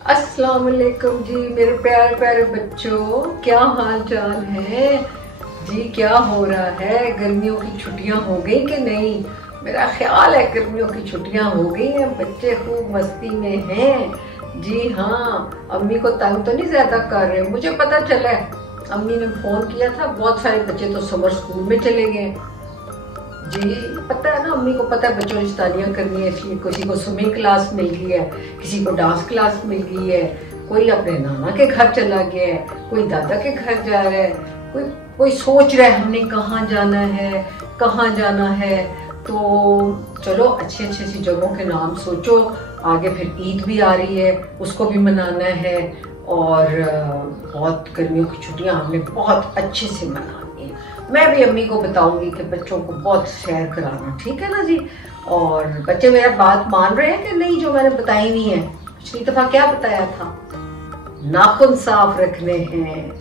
अस्सलाम वालेकुम जी मेरे प्यारे प्यारे बच्चों, क्या हाल चाल है जी। क्या हो रहा है? गर्मियों की छुट्टियां हो गई कि नहीं? मेरा ख्याल है गर्मियों की छुट्टियां हो गई हैं, बच्चे खूब मस्ती में हैं। जी हाँ, अम्मी को तंग तो नहीं ज्यादा कर रहे। मुझे पता चला है, अम्मी ने फोन किया था, बहुत सारे बच्चे तो समर स्कूल में चले गए। जी पता है ना, अम्मी को पता है बच्चों ने शैतानियां करनी है, इसलिए किसी को स्विमिंग क्लास मिल गई है, किसी को डांस क्लास मिल गई है, कोई अपने नाना के घर चला गया है, कोई दादा के घर जा रहा है, कोई कोई सोच रहा है हमने कहाँ जाना है, कहाँ जाना है। तो चलो अच्छी अच्छी सी जगहों के नाम सोचो। आगे फिर ईद भी आ रही है, उसको भी मनाना है। और बहुत गर्मियों की छुट्टियां हमने बहुत अच्छे से मनानी है। मैं भी अम्मी को बताऊंगी कि बच्चों को बहुत सैर कराना, ठीक है ना जी। और बच्चे मेरा बात मान रहे हैं कि नहीं, जो मैंने बताई हुई है। पिछली दफा क्या बताया था? नाखून साफ रखने हैं।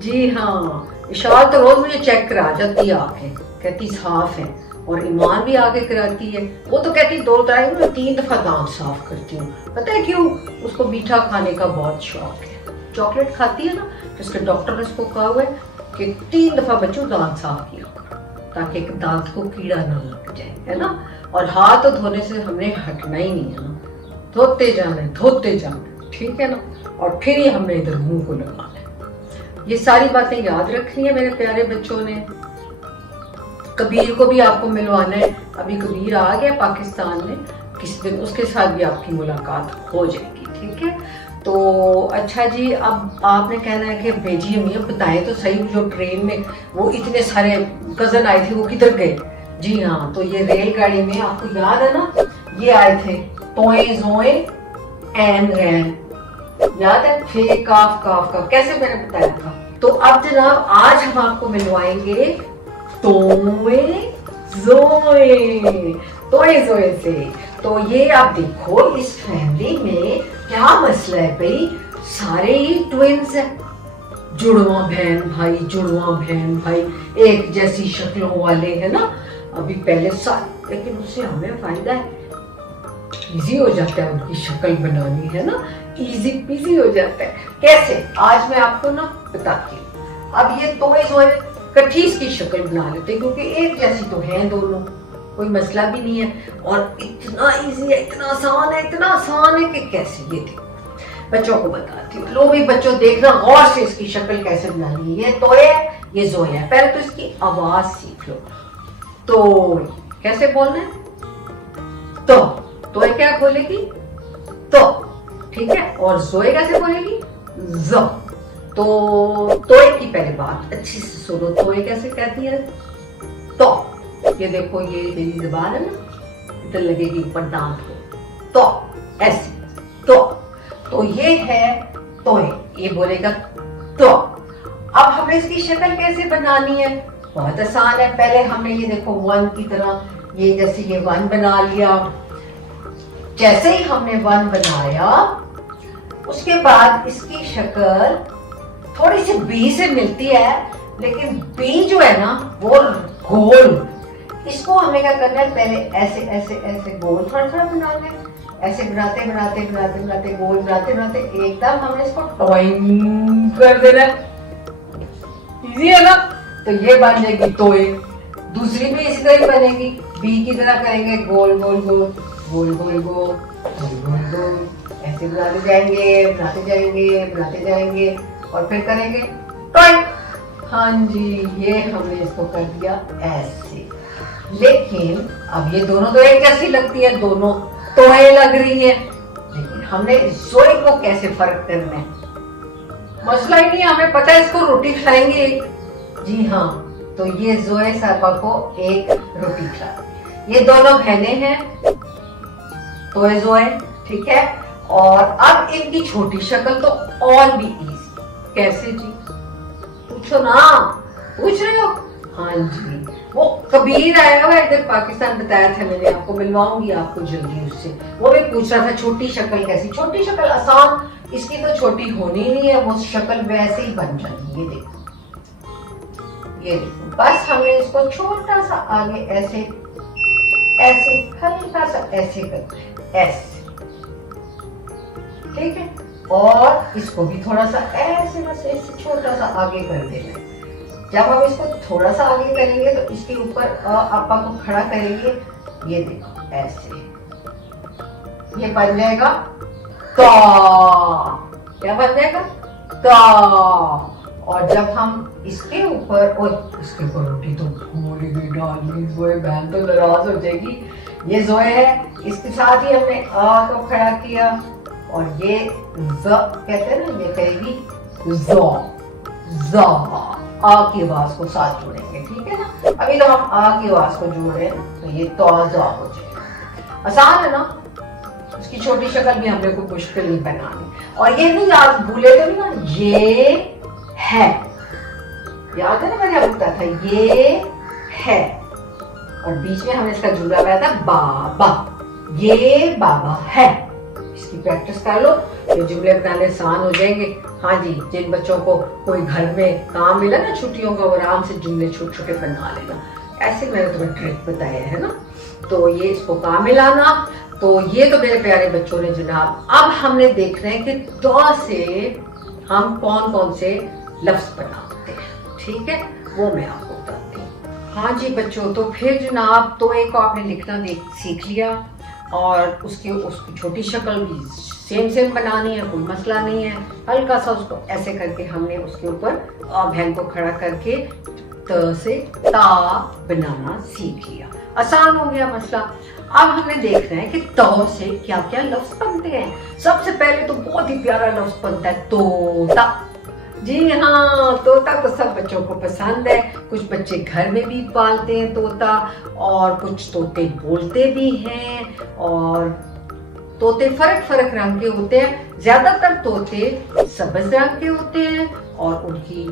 जी हाँ, इशाल तो रोज मुझे चेक करा जाती है आके, कहती साफ है। और ईमान भी आगे कराती है, वो तो कहती 2 टाइम में 3 दफा दांत साफ करती हूँ। पता है क्यों? उसको मीठा खाने का बहुत शौक है। चॉकलेट खाती है ना, तो उसके डॉक्टर ने उसको कहा हुआ है कि 3 दफा बच्चों दांत साफ किया करो, ताकि दांत को कीड़ा ना लग जाए, है ना। और हाथ धोने से हमने हटना ही नहीं है ना, धोते जाना है, धोते जाना है, ठीक है ना। और फिर ही हमने इधर मुंह को लगाना है। ये सारी बातें याद रखनी है मेरे प्यारे बच्चों ने। कबीर को भी आपको मिलवाना है, अभी कबीर आ गया पाकिस्तान में, किसी दिन उसके साथ भी आपकी मुलाकात हो जाएगी, ठीक है। तो अच्छा जी, अब आपने कहना है कि भेजिए मियाँ, बताएं तो सही, जो ट्रेन में वो इतने सारे कजन आए थे वो किधर गए? जी हाँ, तो ये रेलगाड़ी में आपको याद है ना, ये आए थे तोए जोए एन रैन, याद है? फे काफ काफ का कैसे मैंने बताया था। तो अब जनाब आज हम आपको मिलवाएंगे तोए जोए, तोए जोए से। तो ये आप देखो, इस फैमिली में क्या मसला है भाई, सारे ही ट्विंस हैं, जुड़वा बहन भाई, जुड़वा बहन भाई, एक जैसी शक्लों वाले, है ना। अभी पहले साल, लेकिन उससे हमें फायदा है, इजी हो जाता है उनकी शक्ल बनानी, है ना, इजी पीजी हो जाता है। कैसे? आज मैं आपको ना बताती हूँ। अब ये तोए जोए कठी इसकी शक्ल बना लेते हैं, क्योंकि एक जैसी तो है दोनों, कोई मसला भी नहीं है। और इतना इजी है, इतना आसान है, इतना आसान है कि कैसे, ये देखो बच्चों को बताती हूँ। लो भी बच्चों, देखना गौर से इसकी शक्ल कैसे बनानी है। ये तोए है, ये जोए है। पहले तो इसकी आवाज सीख लो। तो कैसे बोलना है? तो तोए क्या बोलेगी? तो, ठीक है। और जोए कैसे बोलेगी? जो। तो तोए की पहले बात अच्छी से सुनो, तोए कैसे कहती है? तो ये देखो, ये मेरी जुबान है ना, इधर लगेगी ऊपर दांत को, तो ऐसे, तो ये है तोए, ये बोलेगा तो। अब हमें इसकी शक्ल कैसे बनानी है? बहुत आसान है। पहले हमने ये देखो 1 की तरह, ये जैसे ये 1 बना लिया। जैसे ही हमने 1 बनाया, उसके बाद इसकी शक्ल थोड़ी सी बी से मिलती है, लेकिन बी जो है ना वो गोल। इसको हमें क्या करना है, पहले ऐसे ऐसे ऐसे गोल थोड़ा थोड़ा बनाना है। ऐसे बनाते बनाते बनाते बनाते गोल बनाते बनाते एकदम हमने इसको टॉइंग कर देना है। इजी है ना। तो ये बन जाएगी तोए। दूसरी भी इसी तरह बनेगी, बी की तरह करेंगे, गोल गोल गोल गोल गोल गोल गोल गोल गोल, ऐसे बनाते जाएंगे बनाते जाएंगे बनाते जाएंगे, और फिर करेंगे टॉइंग। हाँ जी, ये हमने इसको कर दिया ऐसे। लेकिन अब ये दोनों तो एक जैसी लगती है, दोनों तोए लग रही है, लेकिन हमने जोए को कैसे फर्क करना है? मसला ही नहीं, हमें पता है इसको रोटी खिलाएंगे एक। जी हाँ, तो ये जोए साहबा को एक रोटी खिला। ये दोनों बहनें हैं, तोए जोए, ठीक है। और अब इनकी छोटी शक्ल तो और भी इजी। कैसे जी? पूछो ना, पूछ रहे हो? हाँ जी, वो कबीर आया हुआ इधर पाकिस्तान, बताया था मैंने आपको, मिलवाऊंगी आपको जल्दी उससे। वो भी पूछ रहा था छोटी शक्ल कैसी। छोटी शक्ल आसान, इसकी तो छोटी होनी नहीं है, वो शक्ल वैसे ही बन जाती है। ये देखो, ये देखो, बस हमने इसको छोटा सा आगे ऐसे ऐसे हल्का सा ऐसे करना है, ऐसे, ठीक है। और इसको भी थोड़ा सा ऐसे बस ऐसे छोटा सा आगे कर देना है। जब हम इसको थोड़ा सा आगे करेंगे तो इसके ऊपर आपा को खड़ा करेंगे, ये देखो ऐसे, ये बन जाएगा का। क्या बन जाएगा? का। और जब हम इसके ऊपर, और इसके ऊपर रोटी तो भूल भी डालनी, जोए बहन तो नाराज हो जाएगी। ये जोए है, इसके साथ ही हमने आ को खड़ा किया और ये ज कहते हैं ना, ये कहेगी ज़, ज़, आ की आवाज को साथ जोड़ेंगे, ठीक है ना। अभी तो हम आ की आवाज को जोड़ रहे हैं तो ये तौज़ा हो जाएगा। आसान है ना, इसकी छोटी शक्ल भी हमने कोई मुश्किल नहीं बनानी। और ये नहीं याद भूले तो नहीं ना, ये है, याद है ना, मैंने आपको बताया था ये है। और बीच में हमने इसका जुमला बनाया था बाबा, ये बाबा है। इसकी प्रैक्टिस कर लो, ये जुमले बनाने आसान हो जाएंगे। हाँ जी, जिन बच्चों को कोई घर में काम मिला ना छुट्टियों का, वो आराम से जुमले छोटे छोटे बना लेना। ऐसे मैंने तुम्हें ट्रिक बताया है ना। तो ये इसको काम मिलाना। तो ये तो मेरे प्यारे बच्चों ने जनाब, अब हमने देखना है कि तो से हम कौन कौन से लफ्ज बनाते हैं, ठीक है, वो मैं आपको बताती हूँ। हाँ जी बच्चों, तो फिर जनाब तो एक आपने लिखना सीख लिया और उसकी छोटी शक्ल भी सेम बनानी है, कोई मसला नहीं है। हल्का सा उसको ऐसे करके हमने उसके ऊपर बहन को खड़ा करके त से ता बनाना सीख लिया, आसान हो गया मसला। अब हमें देखना है कि तो से क्या क्या लफ्ज बनते हैं। सबसे पहले तो बहुत ही प्यारा लफ्ज बनता है तोता। जी हाँ, तोता तो सब बच्चों को पसंद है। कुछ बच्चे घर में भी पालते हैं तोता, और कुछ तोते बोलते भी हैं। और तोते फर्क रंग के होते हैं। ज्यादातर तोते सब्ज रंग के होते हैं और उनकी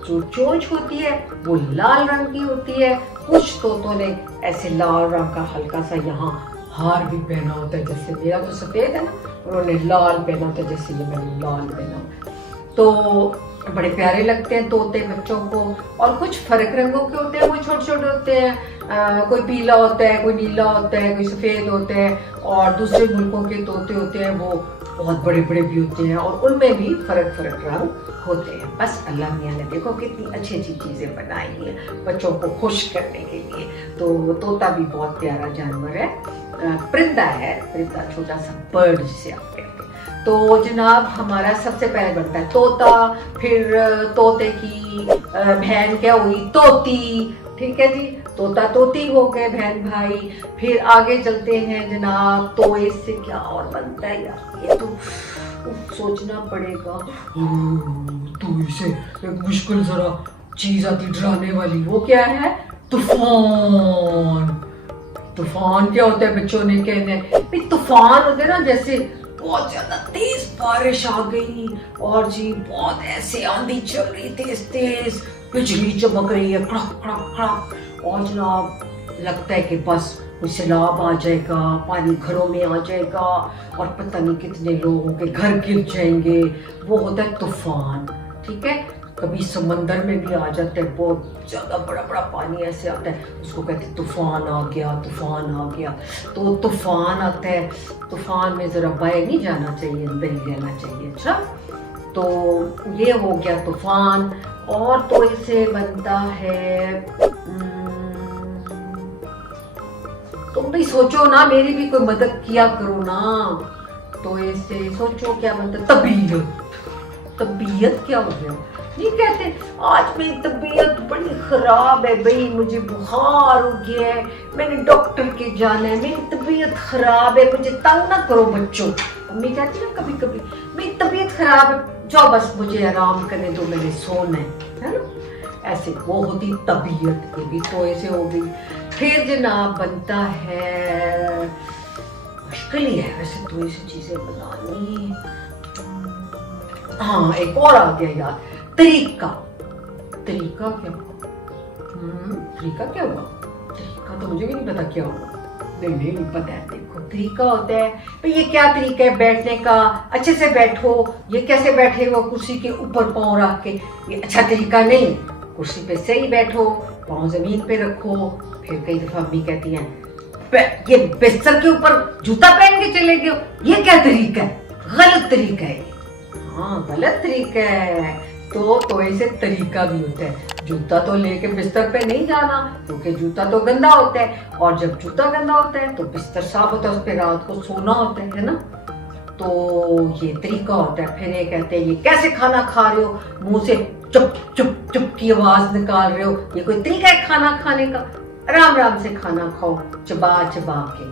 जो चोंच होती है वो लाल रंग की होती है। कुछ तोतों ने ऐसे लाल रंग का हल्का सा यहाँ हार भी पहना होता है, जैसे मेरा तो सफेद है ना, उन्होंने लाल पहना होता है, जैसे ये मैंने लाल पहना। तो बड़े प्यारे लगते हैं तोते बच्चों को। और कुछ फर्क रंगों के होते हैं, वो छोटे छोटे होते हैं, कोई पीला होता है, कोई नीला होता है, कोई सफेद होता है। और दूसरे मुल्कों के तोते होते हैं, वो बहुत बड़े बड़े भी होते हैं और उनमें भी फर्क रंग होते हैं। बस अल्लाह मियाँ ने देखो कितनी अच्छी अच्छी चीजें बनाई हैं बच्चों को खुश करने के लिए। तो तोता भी बहुत प्यारा जानवर है, परिंदा है, परिंदा छोटा सा बर्ड जिसे आप कहते हैं। तो जनाब हमारा सबसे पहले बनता है तोता, फिर तोते की बहन क्या हुई, तोती, ठीक है जी। तोता तोती हो गए बहन भाई। फिर आगे चलते हैं जनाब, तो इससे क्या और बनता है यार, ये तो सोचना पड़ेगा। तो इसे एक मुश्किल जरा चीज आती डराने वाली, वो क्या है, तूफान। तूफान क्या होता है बच्चों ने कहना है, तूफान होते ना, जैसे बहुत ज्यादा तेज बारिश आ गई और जी बहुत ऐसे आंधी चल रही तेज तेज, बिजली चमक रही है कड़क कड़क कड़क, और जनाब लगता है कि बस कोई सैलाब आ जाएगा, पानी घरों में आ जाएगा और पता नहीं कितने लोगों के घर गिर जाएंगे। वो होता है तूफान, ठीक है। कभी समंदर में भी आ जाता है, बहुत ज्यादा बड़ा बड़ा पानी ऐसे आता है, उसको कहते हैं तूफान आ गया, तूफान आ गया। तो तूफान आता है, तूफान में जरा बाहर नहीं जाना चाहिए, अंदर ही रहना चाहिए। अच्छा, तो ये हो गया तूफान। और तो इसे बनता है, तुम भी सोचो ना, मेरी भी कोई मदद किया करो ना। तो ऐसे सोचो क्या बनता, तबीयत। तबीयत क्या हो गया, नहीं कहते आज मेरी तबीयत बड़ी खराब है भाई, मुझे बुखार हो गया है, मैंने डॉक्टर के जाना है, मेरी तबीयत खराब है, मुझे तंग ना करो बच्चों। मम्मी कहती है ना कभी कभी, मेरी तबीयत खराब है, जाओ बस मुझे आराम करने दो, मैंने सोना है ना। ऐसे वो होती तबीयत, ये भी तो ऐसे हो गई। फिर जनाब बनता है, मुश्किल ही है वैसे तो ऐसी चीजें बनानी। हाँ, एक और आ गया यार, तरीका। तरीका क्या हुआ? तरीका क्या हुआ? तरीका तो मुझे भी नहीं पता क्या हुआ। नहीं पता है। देखो तरीका होता है भाई, ये क्या तरीका है बैठने का, अच्छे से बैठो। ये कैसे बैठे हो, कुर्सी के ऊपर पाँव रख के, ये अच्छा तरीका नहीं। कुर्सी पे सही बैठो, पाँव जमीन पे रखो। फिर कई दफा अम्मी कहती हैं ये बिस्तर के ऊपर जूता पहन के चले गए, ये क्या तरीका है, गलत तरीका है। हाँ, गलत तरीका है। तो ऐसे तरीका भी होता है। जूता तो लेके बिस्तर पे नहीं जाना, क्योंकि जूता तो गंदा होता है, और जब जूता गंदा होता है तो बिस्तर साफ होता है, उस पर रात को सोना होता है ना। तो ये तरीका होता है। फिर ये कहते हैं, ये कैसे खाना खा रहे हो, मुंह से चुप चुप चुप की आवाज निकाल रहे हो, ये कोई तरीका है खाना खाने का? आराम आराम से खाना खाओ, चबा चबा के।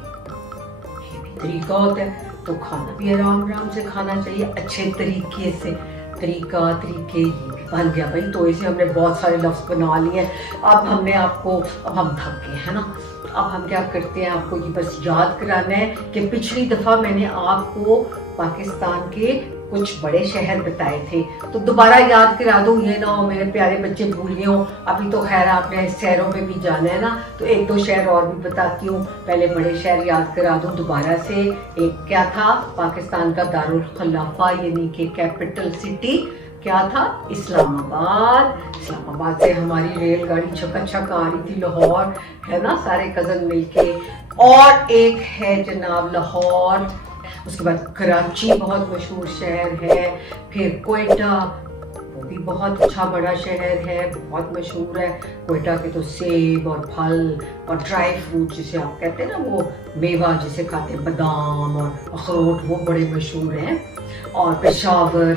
ये भी तरीका होता है। तो खाना भी आराम आराम से खाना चाहिए, अच्छे तरीके से। तरीके ये भी बन गया भाई। तो ऐसे हमने बहुत सारे लफ्ज बना लिए। अब हम थक गए है ना। अब हम क्या करते हैं, आपको ये बस याद कराना है कि पिछली दफा मैंने आपको पाकिस्तान के कुछ बड़े शहर बताए थे, तो दोबारा याद करा दूं, ये ना हो मेरे प्यारे बच्चे भूल गए हो। अभी तो खैर आपने शहरों में भी जाना है ना, तो एक दो शहर और भी बताती हूँ। पहले बड़े शहर याद करा दूं दोबारा से। एक क्या था, पाकिस्तान का दारुल खिलाफा यानी कि कैपिटल सिटी क्या था, इस्लामाबाद। इस्लामाबाद से हमारी रेलगाड़ी छक आ रही थी लाहौर, है ना, सारे कजन मिलके। और एक है जनाब लाहौर। उसके बाद कराची बहुत मशहूर शहर है। फिर कोयटा, वो भी बहुत अच्छा बड़ा शहर है, बहुत मशहूर है। कोयटा के तो सेब और फल और ड्राई फ्रूट जिसे आप कहते हैं ना, वो मेवा जिसे खाते हैं, बादाम और अखरोट, वो बड़े मशहूर हैं। और पेशावर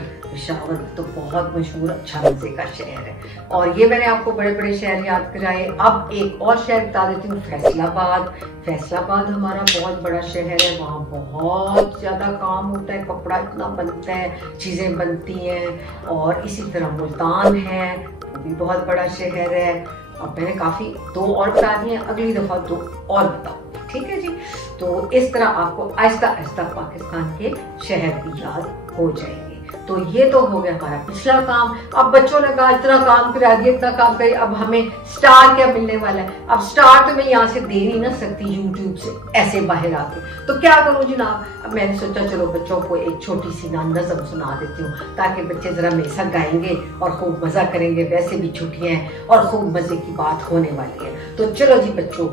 तो बहुत मशहूर अच्छा मजे का शहर है। और ये मैंने आपको बड़े बड़े शहर याद कराए। अब एक और शहर बता देती हूँ, फैसलाबाद। फैसलाबाद हमारा बहुत बड़ा शहर है, वहाँ बहुत ज़्यादा काम होता है, कपड़ा इतना बनता है, चीज़ें बनती हैं। और इसी तरह मुल्तान है, वो भी बहुत बड़ा शहर है। अब मैंने काफ़ी दो और बता दिए, अगली दफ़ा दो और बताऊँ, ठीक है जी। तो इस तरह आपको आहिस्ता आहिस्ता पाकिस्तान के शहर भी याद हो जाएंगे। तो ये तो हो गया हमारा पिछला काम। अब बच्चों ने कहा इतना काम करा दिया, इतना काम करिए, अब हमें स्टार क्या मिलने वाला है। अब स्टार तो मैं यहाँ से दे नहीं ना सकती यूट्यूब से ऐसे बाहर आके, तो क्या करूँ जनाब। अब मैंने सोचा चलो बच्चों को एक छोटी सी नज़म सुना देती हूँ, ताकि बच्चे जरा मेरे साथ गाएंगे और खूब मजा करेंगे। वैसे भी छुट्टियां हैं और खूब मजे की बात होने वाली है। तो चलो जी बच्चों,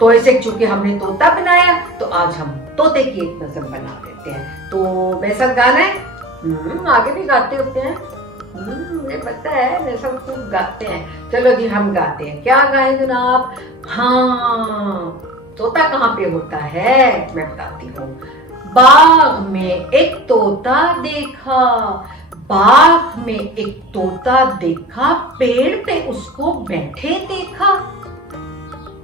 तो ऐसे चूंकि हमने तोता बनाया, तो आज हम तोते की एक नज़म बना देते हैं। तो मेरे साथ गाना है। आगे भी गाते होते हैं, मुझे पता है, मेरे साथ खूब गाते हैं। चलो जी हम गाते हैं। क्या गाएं जनाब? हाँ, तोता कहाँ पे होता है मैं बताती हूँ। बाग में एक तोता देखा, बाग में एक तोता देखा, पेड़ पे उसको बैठे देखा।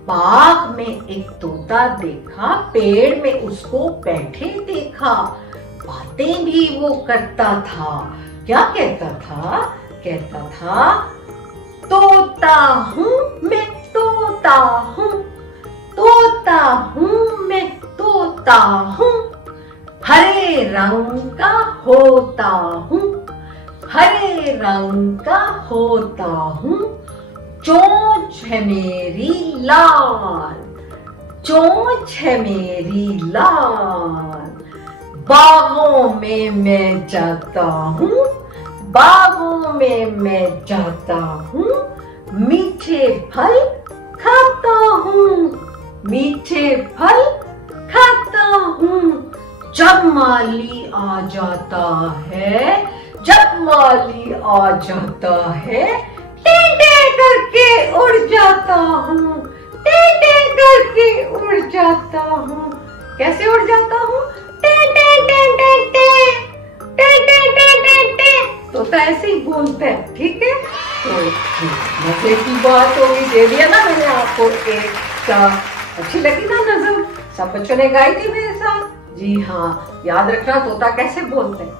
बाग में एक तोता देखा, पेड़ में उसको बैठे देखा। बातें भी वो करता था। क्या कहता था? कहता था, तोता हूँ मैं, तोता हूँ, तोता हूँ मैं, तोता हूँ, हरे रंग का होता हूँ, हरे रंग का होता हूँ, चोंच है मेरी लाल, चोंच है मेरी लाल। बागों में मैं जाता हूँ, बागों में मैं जाता हूँ, मीठे फल खाता हूँ, मीठे फल खाता हूँ। जब माली आ जाता है, जब माली आ जाता है, टें करके उड़ जाता हूँ, टें करके उड़ जाता हूँ। कैसे उड़ जाता हूँ? तो ऐसे ही बोलते हैं, ठीक है। तो मजे की बात होगी, दे दिया ना मैंने आपको एक सा। अच्छी लगी ना नज़म? सब बच्चों ने गाई थी मेरे साथ। जी हाँ, याद रखना तोता कैसे बोलते हैं,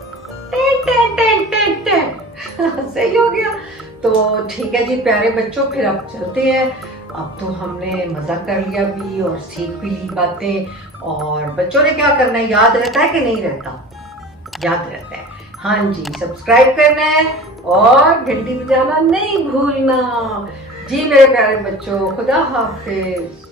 सही हो गया। तो ठीक है जी प्यारे बच्चों, फिर अब चलते हैं। अब तो हमने मजा कर लिया भी और सीख भी ली बातें। और बच्चों ने क्या करना है, याद रहता है कि नहीं रहता? याद रहता है। हाँ जी, सब्सक्राइब करना है और घंटी बजाना नहीं भूलना। जी मेरे प्यारे बच्चों, खुदा हाफिज।